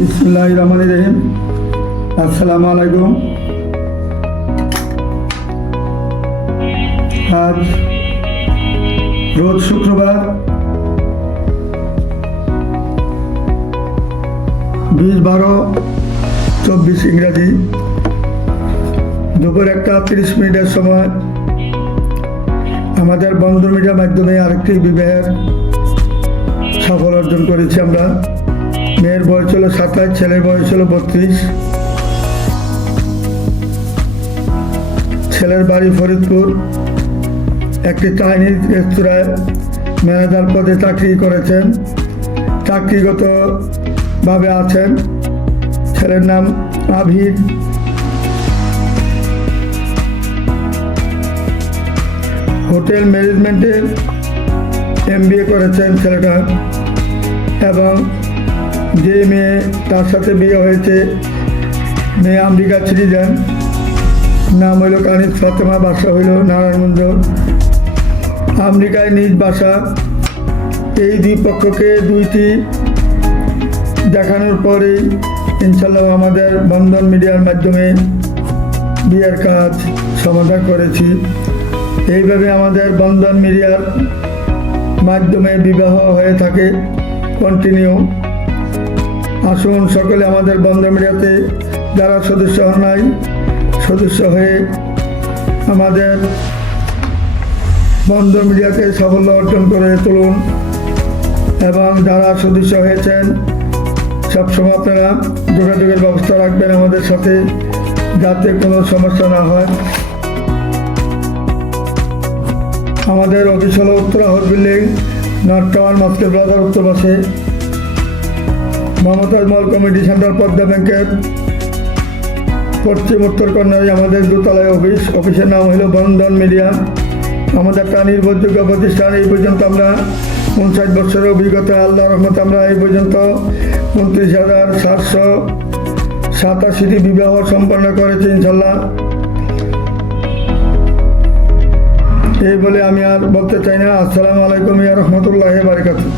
বিসমুল্লাহ রহমান রহিম। আসসালামু আলাইকুম। আজ রোজ শুক্রবার, বিশ বারো চব্বিশ ইংরাজি, দুপুর একটা তিরিশ মিনিটের সময় আমাদের বন্ধু মিডিয়ার মাধ্যমে আরেকটি বিবাহের সফল অর্জন করেছি আমরা। মেয়ের বয়স ছিল সাতাশ, ছেলের বয়স ছিল বত্রিশ। ছেলের বাড়ি ফরিদপুর। একটি চাইনিজ রেস্তোরাঁয় ম্যানেজার পদে চাকরি করেছেন। চাকরিগতভাবে আছেন। ছেলের নাম আভির হোটেল ম্যানেজমেন্টের এম করেছেন ছেলেটা। এবং যে মেয়ে তার সাথে বিয়ে হয়েছে, মেয়ে আমেরিকা সিটিজেন নাম হইল কানিস ফাতেমা, বাসা হইল নারায়ণগঞ্জ। আমেরিকায় নিজ বাসা। এই দুই পক্ষকে দুইটি দেখানোর পরেই ইনশাল্লাহ আমাদের বন্ধন মিডিয়ার মাধ্যমে বিয়ের কাজ সমাধান করেছি। এইভাবে আমাদের বন্ধন মিডিয়ার মাধ্যমে বিবাহ হয়ে থাকে কন্টিনিউ। আসুন সকলে আমাদের বন্ধ মিডিয়াতে যারা সদস্য হন নাই, সদস্য হয়ে আমাদের বন্ধ মিডিয়াকে সাফল্য অর্জন করে তুলুন। এবং যারা সদস্য হয়েছেন, সবসময় আপনারা যোগাযোগের ব্যবস্থা রাখবেন আমাদের সাথে, যাতে কোনো সমস্যা না হয়। আমাদের অফিস হলো Uttara hall building north tower মাস্কে ব্রাদার উত্তর পাশে Momtaz mall committee centre Padma ব্যাংকের পশ্চিম উত্তর কর্নারে আমাদের দোতলায় অফিস। অফিসের নাম হলো বন্ধন মিডিয়া। আমাদের একটা নির্ভরযোগ্য প্রতিষ্ঠান, এই পর্যন্ত আমরা উনষাট বছরের অভিজ্ঞতা, আল্লাহ রহমত আমরা এই পর্যন্ত উনত্রিশ হাজার সাতশো সাতাশিটি বিবাহ সম্পন্ন করেছি ইনশাল্লাহ। এই বলে আমি আর বলতে চাই না। আসসালামু আলাইকুম, ইয়া রহমতুল্লাহ বারকাতুহ।